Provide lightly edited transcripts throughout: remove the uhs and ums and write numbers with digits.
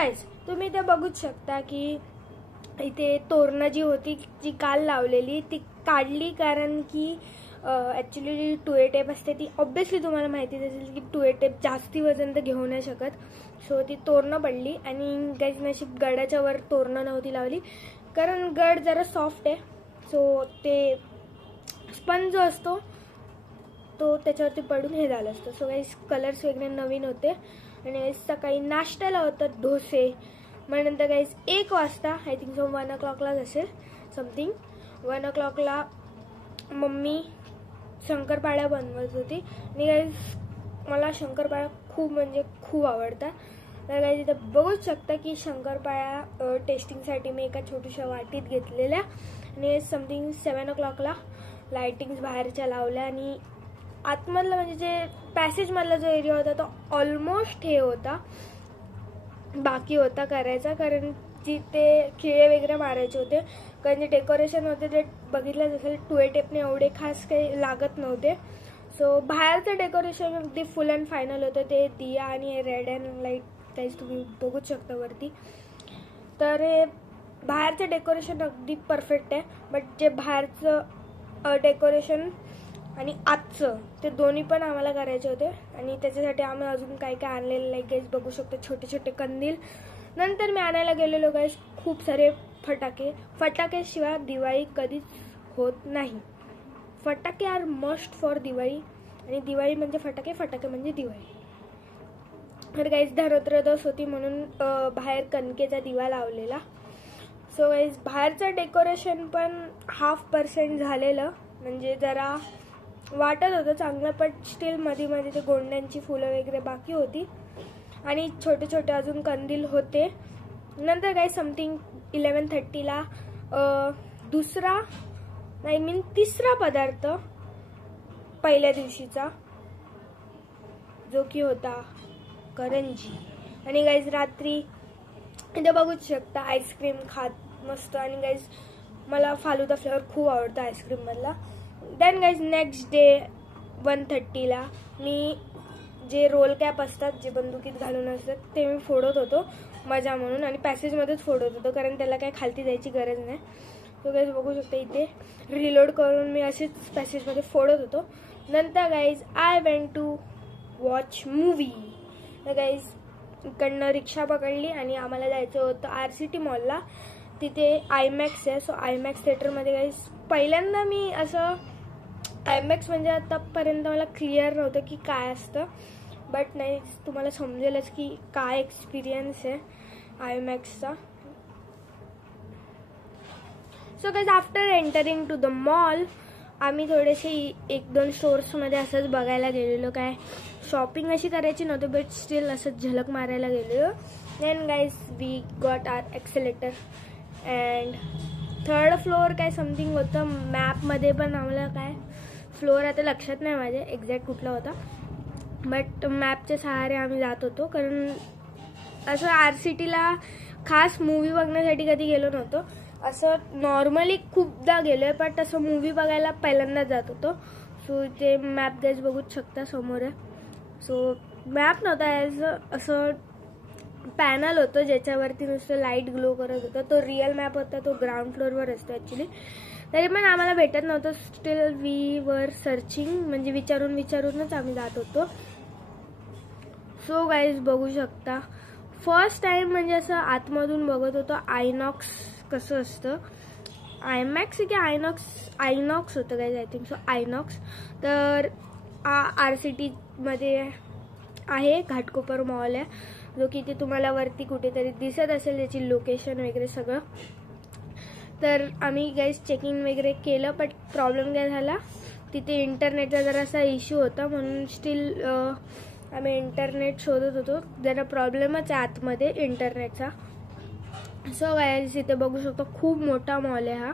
Guys तुम्ही इथे बघूच शकता की इथे तोरणं जी होती जी काल लावलेली ती काढली, कारण की ॲक्च्युली 2A टेप असते ती ऑब्विसली तुम्हाला माहितीच असेल की 2A टेप जास्ती वजन तर घेऊ नाही शकत. सो ती तोरणं पडली आणि गाइस नशीब गडाच्या वर तोरणं नव्हती लावली, कारण गड जरा सॉफ्ट आहे. सो ते स्पंज जो असतो तो त्याच्यावरती पडून हे झालं असतं. सो गाइस कलर्स वगैरे नवीन होते आणि सकाळी नाश्त्याला होतं डोसे. मग नंतर गाइस 1 वाजता आय थिंक सो 1 o'clockलाच असेल समथिंग 1 o'clockला मम्मी शंकरपाळ्या बनवत होती आणि गाइस मला शंकरपाळ्या खूप म्हणजे खूप आवडतात. तर गाइस इथे बघूच शकता की शंकरपाळ्या टेस्टिंगसाठी मी एका छोट्याशा वाटीत घेतलेल्या आणि समथिंग 7 o'clockला लाइटिंग्स बाहेरच्या लावल्या आणि आतमधला म्हणजे जे पॅसेजमधला जो एरिया होता तो ऑलमोस्ट हे होता, बाकी होता करायचा, कारण जिथे खिळे वगैरे मारायचे होते. कारण जे डेकोरेशन होते ते बघितलं असेल 2A टेपने एवढे खास काही लागत नव्हते. सो बाहेरचं डेकोरेशन अगदी फुल अँड फायनल होतं. ते दिया आणि रेड अँड लाईट काहीच तुम्ही बघूच शकता वरती. तर हे बाहेरचं डेकोरेशन अगदी परफेक्ट आहे, बट जे बाहेरचं डेकोरेशन आणि आजचं ते दोन्ही पण आम्हाला करायचे होते आणि त्याच्यासाठी आम्ही अजून काय काय आणलेलं लाईक गाईस बघू शकतो. छोटे छोटे कंदील. नंतर मी आणायला गेलेलो गाईस खूप सारे फटाके. फटाक्याशिवाय दिवाळी कधीच होत नाही. फटाके आर मस्ट फॉर दिवाळी आणि दिवाळी म्हणजे फटाके, फटाके म्हणजे दिवाळी. तर गाईस धनत्रयोदश होती म्हणून बाहेर कणकेचा दिवा लावलेला. सो गाईस बाहेरचं डेकोरेशन पण 50% झालेलं, म्हणजे जरा वाटत होतं चांगलं, पण स्टील मध्ये मध्ये ते गोंड्यांची फुलं वगैरे बाकी होती आणि छोटे छोटे अजून कंदील होते. नंतर काही समथिंग 11:30ला दुसरा आय मीन तिसरा पदार्थ पहिल्या दिवशीचा जो की होता करंजी. आणि गाईज रात्री इथे बघूच शकता आईस्क्रीम खात मस्त. आणि गाईज मला फालुदा फ्लेवर खूप आवडतं आईस्क्रीम मधला. देन गाईज नेक्स्ट डे 1:30ला मी जे रोल कॅप असतात जे बंदुकीत घालून असतात ते मी फोडत होतो मजा म्हणून, आणि पॅसेजमध्येच फोडत होतो कारण त्याला काही खालती जायची गरज नाही. तो गाईज बघू शकता इथे रिलोड करून मी अशीच पॅसेजमध्ये फोडत होतो. नंतर guys I went to watch movie. तर गाईज इकडनं रिक्षा पकडली आणि आम्हाला जायचं होतं RCT मॉलला. तिथे आयमॅक्स आहे. सो आयमॅक्स थिएटरमध्ये गाईज पहिल्यांदा मी असं आयमॅक्स म्हणजे आतापर्यंत मला क्लिअर नव्हतं की काय असतं, बट नाही तुम्हाला समजेलच की काय एक्सपिरियन्स आहे आयमॅक्सचा. So guys after entering to the mall आम्ही थोडेसे 1-2 स्टोर्समध्ये असंच बघायला गेलेलो. काय शॉपिंग अशी करायची नव्हती, बट स्टील असंच झलक मारायला गेलेलो. Then guys we got our escalator and 3rd floor काय समथिंग होतं. मॅपमध्ये पण आम्हाला काय फ्लोअर आता लक्षात नाही माझ्या एक्झॅक्ट कुठला होता, बट मॅपच्या सहारे आम्ही जात होतो, कारण असं RCTला खास मूवी बघण्यासाठी कधी गेलो नव्हतो. असं नॉर्मली खूपदा गेलो आहे, पण असं मूवी बघायला पहिल्यांदा जात होतो. सो ते मॅप गाईज बघूच शकता समोर आहे. सो मॅप नव्हता, ॲज असं पॅनल होतं ज्याच्यावरती नुसतं लाईट ग्लो करत होतं. तो रिअल मॅप होता, तो ग्राउंड फ्लोअरवर असतो ॲक्च्युली. तरी पण आम्हाला भेटत नव्हतं. स्टील वी वर सर्चिंग, म्हणजे विचारूनच आम्ही जात होतो. सो गाईज बघू शकता फर्स्ट टाइम म्हणजे असं आतमधून बघत होतो आयनॉक्स कसं असतं. आयमॅक्स की आयनॉक्स होतं guys I think so Inox. तर RCTमध्ये आहे घाटकोपर मॉल आहे, जो की ते तुम्हाला वरती कुठेतरी दिसत असेल त्याची लोकेशन वगैरे सगळं. तर आम्ही गाईज चेकिंग वगैरे केलं, बट प्रॉब्लेम काय झाला तिथे इंटरनेटचा जरासा इश्यू होता, म्हणून स्टील आम्ही इंटरनेट शोधत होतो. जरा प्रॉब्लेमच आहे आतमध्ये इंटरनेटचा. सो गाईज इथे बघू शकतो खूप मोठा मॉल आहे हा.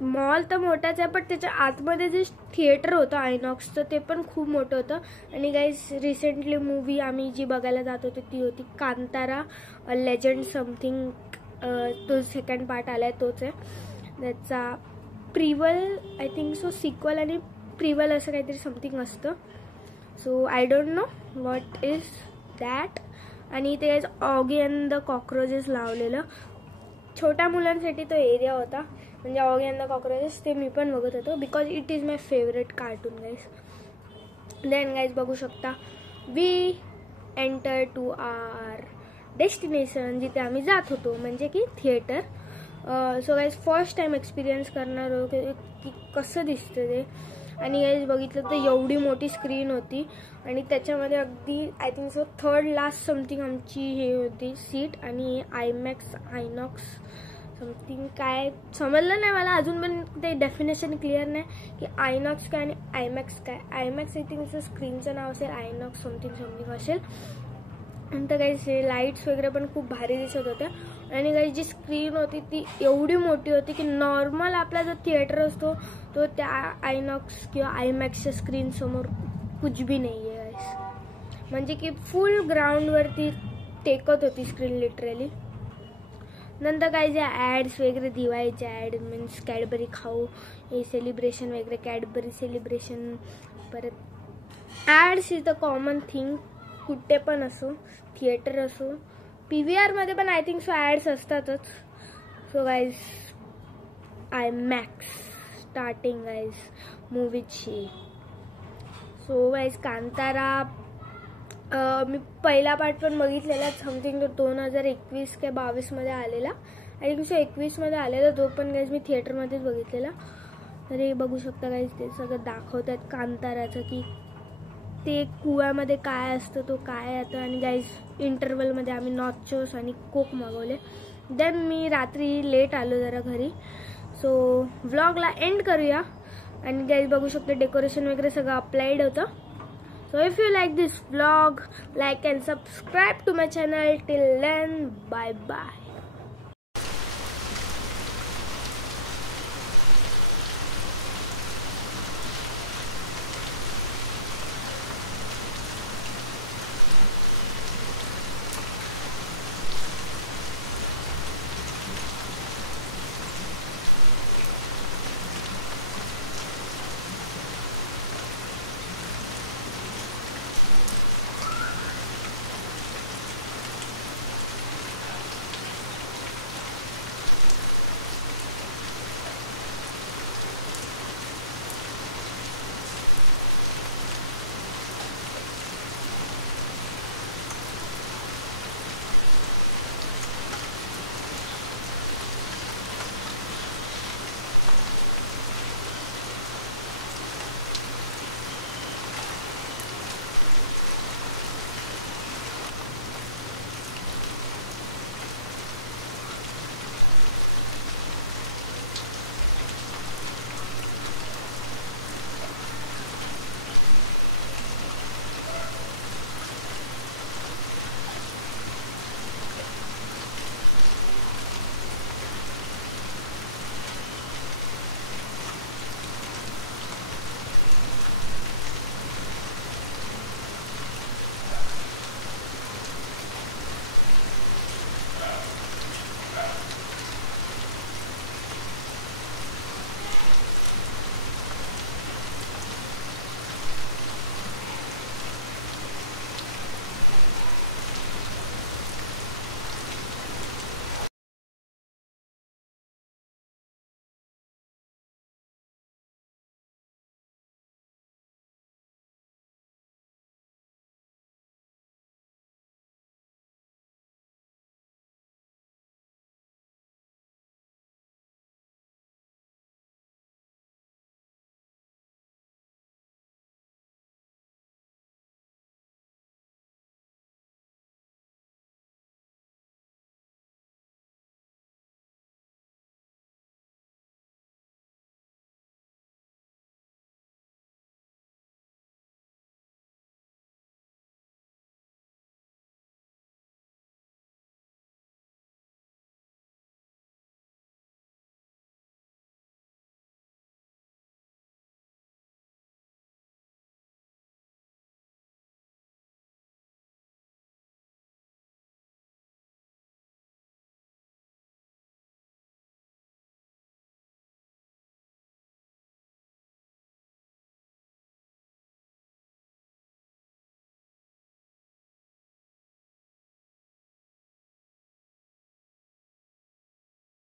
मॉल तर मोठाच आहे, पण त्याच्या आतमध्ये जे थिएटर होतं आयनॉक्सचं ते पण खूप मोठं होतं. आणि गाईज रिसेंटली मूवी आम्ही जी बघायला जात होतो ती होती कांतारा लेजंड समथिंग. तो 2nd पार्ट आला आहे तोच आहे. त्याचा प्रिवल आय थिंक सो सिक्वल आणि प्रिवल असं काहीतरी समथिंग असतं. So I don't know what is that. आणि ते ऑगी अँड द कॉक्रोचेस लावलेलं. छोट्या मुलांसाठी तो एरिया होता, म्हणजे ऑगी अँड द कॉक्रोचेस. ते मी पण बघत होतो because it is my favourite cartoon guys. Then guys बघू शकता we enter to our destination, जिथे आम्ही जात होतो म्हणजे की theatre. So guys first time experience करणार होतो की कसं दिसतं ते. आणि गाईज बघितलं तर एवढी मोठी स्क्रीन होती आणि त्याच्यामध्ये अगदी I think so third last something आमची हे होती सीट. आणि आयनॉक्स समथिंग काय समजलं नाही मला अजून, पण ते डेफिनेशन क्लिअर नाही की आयनॉक्स काय आणि आयमॅक्स काय. आयमॅक्स आय थिंक स्क्रीनचं नाव असेल, आयनॉक्स समथिंग असेल. नंतर काही लाईट्स वगैरे पण खूप भारी दिसत होत्या. आणि काही जी स्क्रीन होती ती एवढी मोठी होती की नॉर्मल आपला जो थिएटर असतो तो त्या आयनॉक्स किंवा आयमॅक्सच्या स्क्रीनसमोर कुछ भी नाही आहे गाईस. म्हणजे की फुल ग्राउंडवरती टेकत होती स्क्रीन लिटरली. नंतर काही जे ॲड्स वगैरे दिवाळीचे ॲड मीन्स कॅडबरी खाऊ हे सेलिब्रेशन वगैरे, कॅडबरी सेलिब्रेशन. परत ads is the common thing कुठे पण असो, थिएटर असो, PVR मध्ये पण आय थिंक सो ॲड्स असतातच. So guys IMAX starting guys मूवीची. सो गाईज कांतारा मी पहिला पार्ट पण बघितलेला समथिंग तो 2021 काय 22 मध्ये आलेला. आणि 2021 मध्ये आलेला तो पण गाईज मी थिएटरमध्येच बघितलेला. तर हे बघू शकता गाईज ते सगळं दाखवतात कांताराचं की ते कुव्यामध्ये काय असतं तो काय येतं. आणि गाईज इंटरवलमध्ये आम्ही नॉचोस आणि कोक मागवले. देन मी रात्री लेट आलो जरा घरी. सो व्लॉगला एंड करूया. आणि गाईज बघू शकता डेकोरेशन वगैरे सगळं अप्लाइड होतं. So if you like this vlog, like and subscribe to my channel. Till then, bye bye.